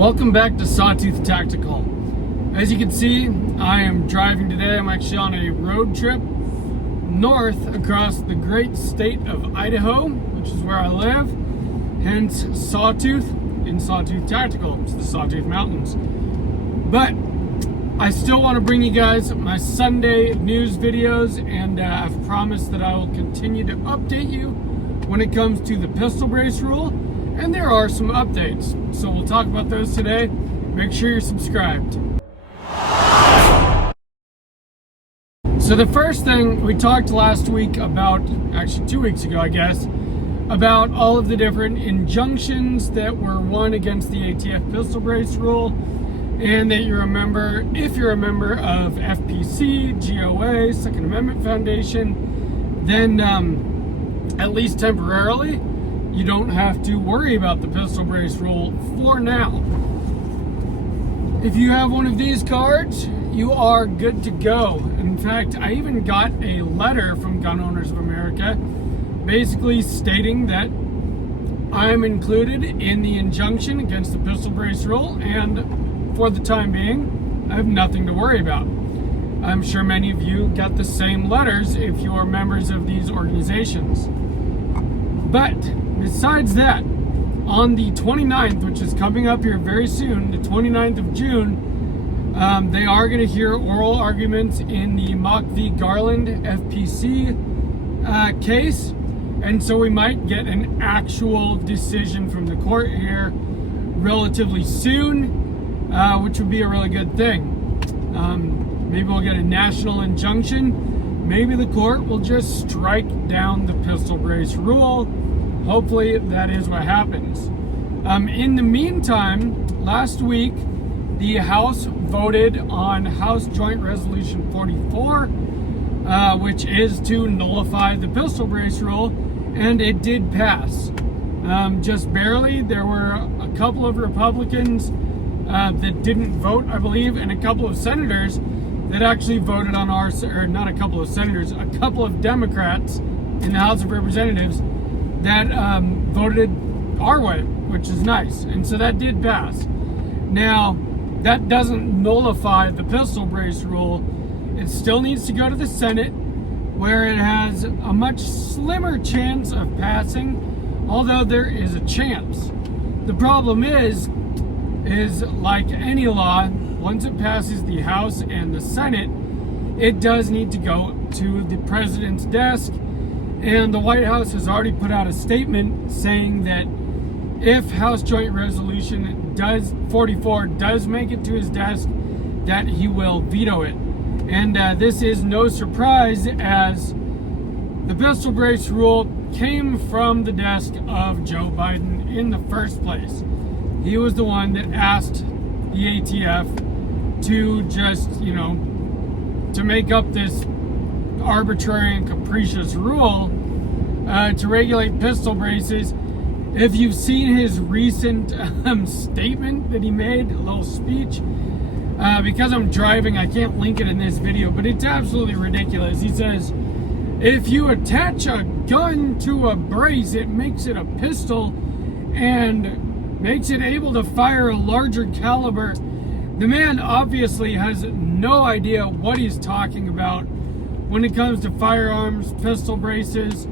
Welcome back to Sawtooth Tactical. As you can see, I am driving today. I'm actually on a road trip north across the great state of Idaho, which is where I live, hence Sawtooth in Sawtooth Tactical. It's the Sawtooth Mountains. But I still want to bring you guys my Sunday news videos, and I've promised that I will continue to update you when it comes to the pistol brace rule. And there are some updates, so we'll talk about those today. Make sure you're subscribed. So the first thing, we talked last week about, actually 2 weeks ago I guess, about all of the different injunctions that were won against the ATF pistol brace rule, and that you remember, if you're a member of FPC, GOA, Second Amendment Foundation, then at least temporarily, you don't have to worry about the pistol brace rule for now. If you have one of these cards, you are good to go. In fact, I even got a letter from Gun Owners of America basically stating that I'm included in the injunction against the pistol brace rule, and for the time being, I have nothing to worry about. I'm sure many of you got the same letters if you are members of these organizations. But besides that, on the 29th, which is coming up here very soon, the 29th of June, they are going to hear oral arguments in the Mock v. Garland FPC case. And so we might get an actual decision from the court here relatively soon, which would be a really good thing. Maybe we'll get a national injunction. Maybe the court will just strike down the pistol brace rule. Hopefully that is what happens. In the meantime, last week, the House voted on House Joint Resolution 44, which is to nullify the pistol brace rule, and it did pass. Just barely. There were a couple of Republicans that didn't vote, I believe, and a couple of senators that actually voted on our, or not a couple of senators, a couple of Democrats in the House of Representatives that voted our way, which is nice. And so that did pass. Now, that doesn't nullify the pistol brace rule. It still needs to go to the Senate, where it has a much slimmer chance of passing, although there is a chance. The problem is like any law, once it passes the House and the Senate, it does need to go to the president's desk. And the White House has already put out a statement saying that if House Joint Resolution 44 does make it to his desk, that he will veto it. And this is no surprise, as the pistol brace rule came from the desk of Joe Biden in the first place. He was the one that asked the ATF to just, to make up this arbitrary and capricious rule to regulate pistol braces. If you've seen his recent statement that he made, a little speech, because I'm driving, I can't link it in this video, but it's absolutely ridiculous. He says, if you attach a gun to a brace, it makes it a pistol and makes it able to fire a larger caliber. The man obviously has no idea what he's talking about when it comes to firearms, pistol braces,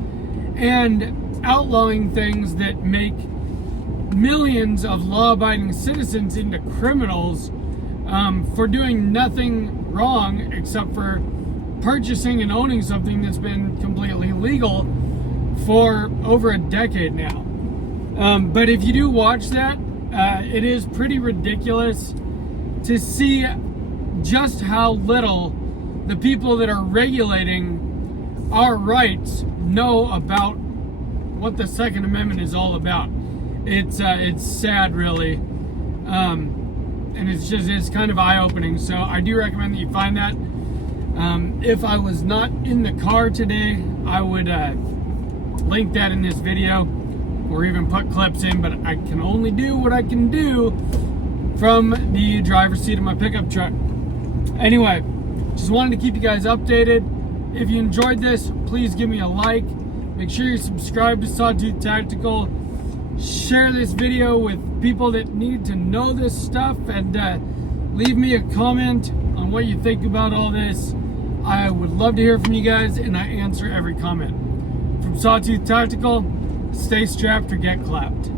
and outlawing things that make millions of law-abiding citizens into criminals for doing nothing wrong except for purchasing and owning something that's been completely legal for over a decade now. But if you do watch that, it is pretty ridiculous to see just how little the people that are regulating our rights know about what the Second Amendment is all about. It's sad, really, and it's kind of eye-opening. So I do recommend that you find that. If I was not in the car today, I would link that in this video, or even put clips in. But I can only do what I can do from the driver's seat of my pickup truck. Anyway, just wanted to keep you guys updated. If you enjoyed this, please give me a like. Make sure you subscribe to Sawtooth Tactical. share this video with people that need to know this stuff, and leave me a comment on what you think about all this. I would love to hear from you guys, and I answer every comment. From Sawtooth Tactical, stay strapped or get clapped.